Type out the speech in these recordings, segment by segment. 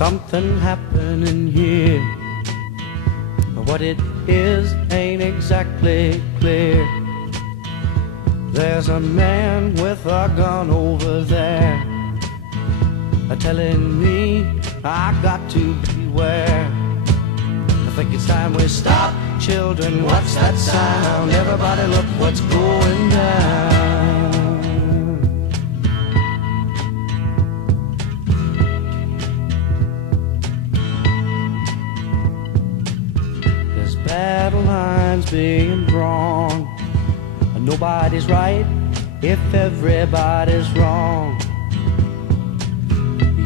something happening here. What it is ain't exactly clear. There's a man with a gun over there, telling me I got to beware. I think it's time we stop. Children, what's that sound? Everybody look what's going down. There's battle lines being drawn. Nobody's right if everybody's wrong.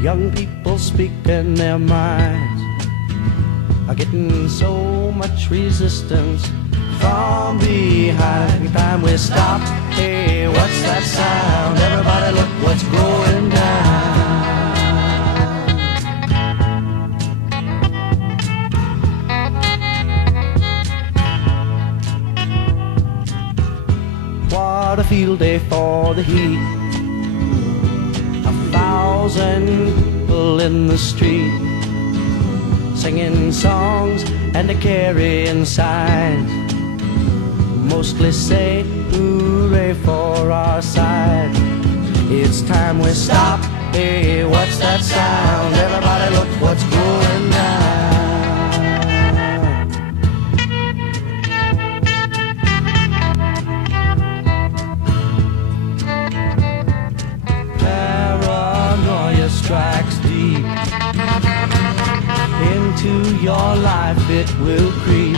Young people speaking their minds are getting so much resistance from behind. Time we stop. Hey, what's that sound? Everybody look what's going down. What a field day for the heat. 1,000 people in the street, singing songs and a carrying signs, mostly say hooray for our side. It's time we stop. Hey, what's that sound? Everybody look what's going down. Paranoia strikes deep into your life, it will creep.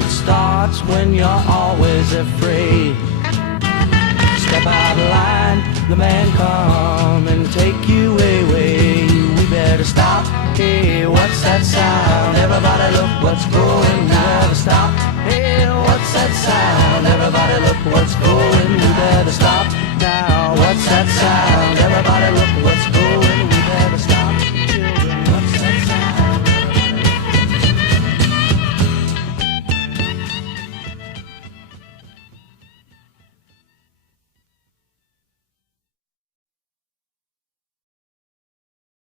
It starts when you're always afraid. Step out of line, the man come and take you away. We better stop. Hey, what's that sound? Everybody look what's going down. We better stop. Hey, what's that sound?